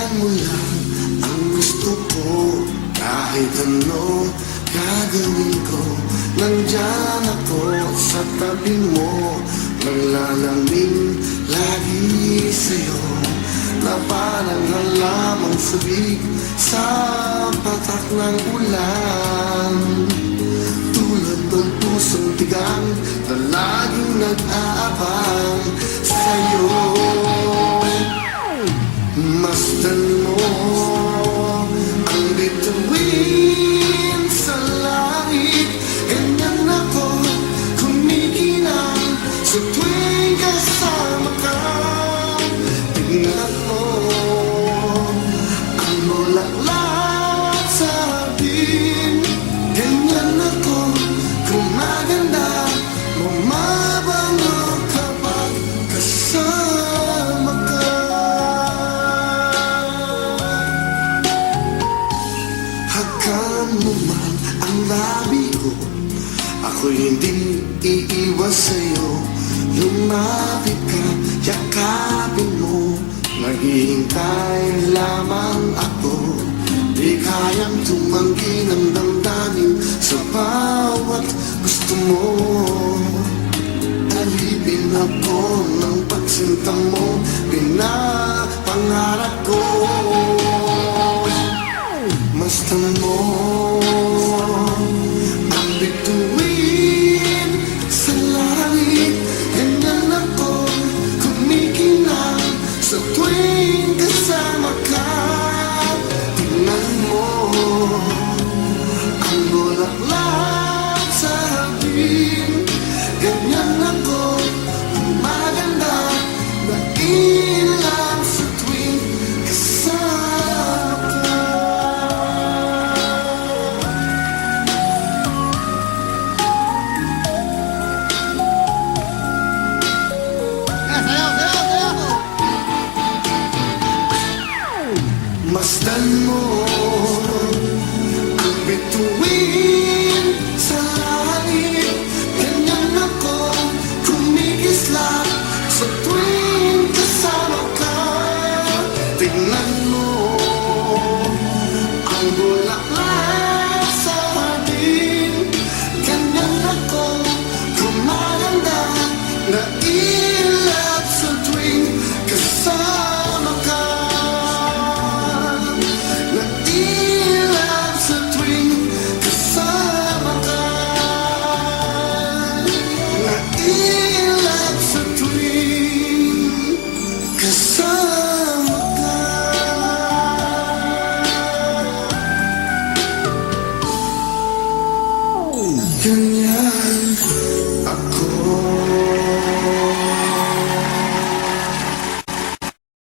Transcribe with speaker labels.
Speaker 1: Bigyan mo lang ang gusto ko. Kahit ano gagawin ko Nandyan ako sa tabi mo. Naglalaming lagi sa'yo Na parang halamang sabig Sa patak ng ulan. Tulad ng pusong tigang Na laging nag-aabang Tingnan mo ang bulaklak sa hardin Ganyan ako kumaganda Bumabango kapag kasama ka Hakan mo man ang labi ko Ako'y hindi iiwas sa'yo. Lumapit ka, yakapin mo Naghihintay lamang ako. Di kayang tumanggi ng damdamin Sa bawat gusto mo. Alipin ako ng pagsinta mo Pinapangarap ko. Mastan mo Masdan mo Ganyan ako